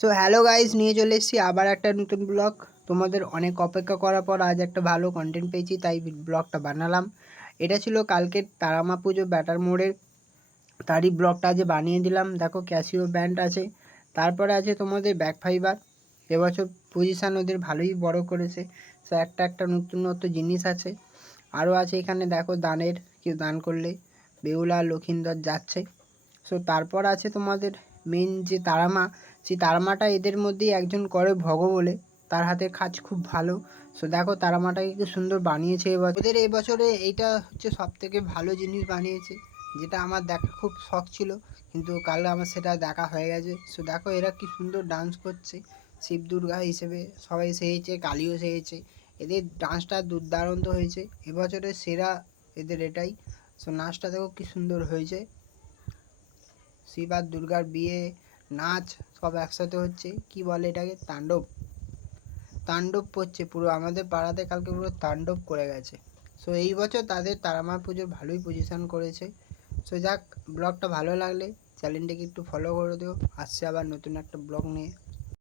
So hello guys, নিয়ে চলে এসেছি আবার একটা নতুন ব্লগ। তোমাদের অনেক অপেক্ষা করার পর আজ একটা ভালো কন্টেন্ট পেয়েছি, তাই ব্লগটা বানালাম। এটা ছিল কালকের তারামা পুজো ব্যাটার মোড়ের, তারই ব্লগটা আজ বানিয়ে দিলাম। দেখো ক্যাসিও ব্যান্ড আছে, তারপরে আছে তোমাদের ব্যাক ফাইবার। এবছর পজিশান ওদের ভালোই বড় করেছে। সো একটা নতুনত্ব জিনিস আছে। আরও আছে এখানে দেখো দানের, কেউ দান করলে বেহুলা লক্ষিন্দর যাচ্ছে। সো তারপর আছে তোমাদের মেন যে তারামা, সেই তারামাটা এদের মধ্যেই একজন করে ভগ বলে, তার হাতের কাজ খুব ভালো। সো দেখো তারামাটাকে কি সুন্দর বানিয়েছে এবার ওদের এবছরে। এইটা হচ্ছে সব থেকে ভালো জিনিস বানিয়েছে, যেটা আমার দেখা খুব শখ ছিল, কিন্তু কাল আমার সেটা দেখা হয়ে গেছে। সো দেখো এরা কি সুন্দর ডান্স করছে, শিব দুর্গা হিসেবে সবাই সেজেছে, কালীও সেজেছে। এদের ডান্সটা দুর্দান্ত হয়েছে, এবছরের সেরা এদের এটাই। সো নাচটা দেখো কি সুন্দর হয়েছে, শিব আর দুর্গার বিয়ে, নাচ সব একসাথে হচ্ছে। কি বলে এটাকে, তাণ্ডব তাণ্ডব করছে পুরো আমাদের পাড়াতে, কালকে পুরো তাণ্ডব করে গেছে। সো এই বছর তাদের তারামা পুজোর ভালোই পজিশন করেছে। সো যাক, ব্লগটা ভালো লাগলে চ্যানেলটিকে একটু ফলো করে দিও। আসছে আবার নতুন একটা ব্লগ নিয়ে।